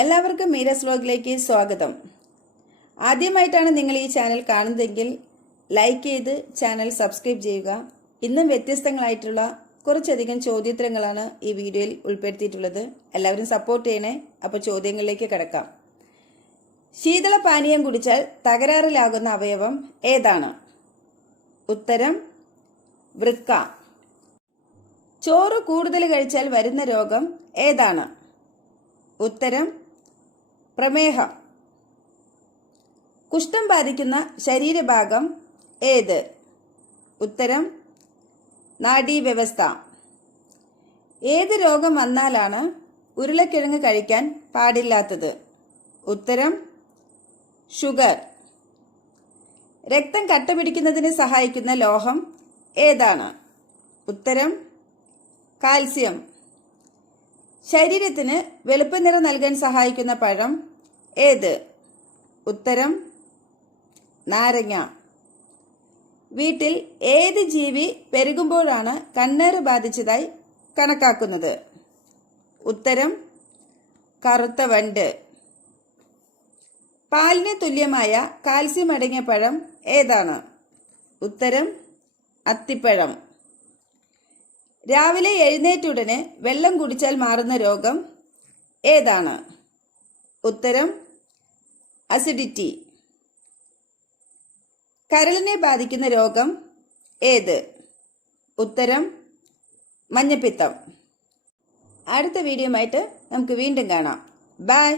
എല്ലാവർക്കും മീരസ് വ്ലോഗിലേക്ക് സ്വാഗതം. ആദ്യമായിട്ടാണ് നിങ്ങൾ ഈ ചാനൽ കാണുന്നതെങ്കിൽ ലൈക്ക് ചെയ്ത് ചാനൽ സബ്സ്ക്രൈബ് ചെയ്യുക. ഇന്നും വ്യത്യസ്തങ്ങളായിട്ടുള്ള കുറച്ചധികം ചോദ്യോത്തരങ്ങളാണ് ഈ വീഡിയോയിൽ ഉൾപ്പെടുത്തിയിട്ടുള്ളത്. എല്ലാവരും സപ്പോർട്ട് ചെയ്യണേ. അപ്പോൾ ചോദ്യങ്ങളിലേക്ക് കിടക്കാം. ശീതള പാനീയം കുടിച്ചാൽ തകരാറിലാകുന്ന അവയവം ഏതാണ്? ഉത്തരം വൃക്ക. ചോറ് കൂടുതൽ കഴിച്ചാൽ വരുന്ന രോഗം ഏതാണ്? ഉത്തരം പ്രമേഹം. കുഷ്ഠം ബാധിക്കുന്ന ശരീരഭാഗം ഏത്? ഉത്തരം നാഡീവ്യവസ്ഥ. ഏത് രോഗം വന്നാലാണ് ഉരുളക്കിഴങ്ങ് കഴിക്കാൻ പാടില്ലാത്തത്? ഉത്തരം ഷുഗർ. രക്തം കട്ടപിടിക്കുന്നതിന് സഹായിക്കുന്ന ലോഹം ഏതാണ്? ഉത്തരം കാൽസ്യം. ശരീരത്തിന് വെളുപ്പ് നിറം നൽകാൻ സഹായിക്കുന്ന പഴം ഏത്? ഉത്തരം നാരങ്ങ. വീട്ടിൽ ഏത് ജീവി പെരുകുമ്പോഴാണ് കണ്ണേറ് ബാധിച്ചതായി കണക്കാക്കുന്നത്? ഉത്തരം കറുത്ത വണ്ട്. പാലിന് തുല്യമായ കാൽസ്യം അടങ്ങിയ പഴം ഏതാണ്? ഉത്തരം അത്തിപ്പഴം. രാവിലെ എഴുന്നേറ്റുടനെ വെള്ളം കുടിച്ചാൽ മാറുന്ന രോഗം ഏതാണ്? ഉത്തരം അസിഡിറ്റി. കരളിനെ ബാധിക്കുന്ന രോഗം ഏത്? ഉത്തരം മഞ്ഞപ്പിത്തം. അടുത്ത വീഡിയോയുമായിട്ട് നമുക്ക് വീണ്ടും കാണാം. ബൈ.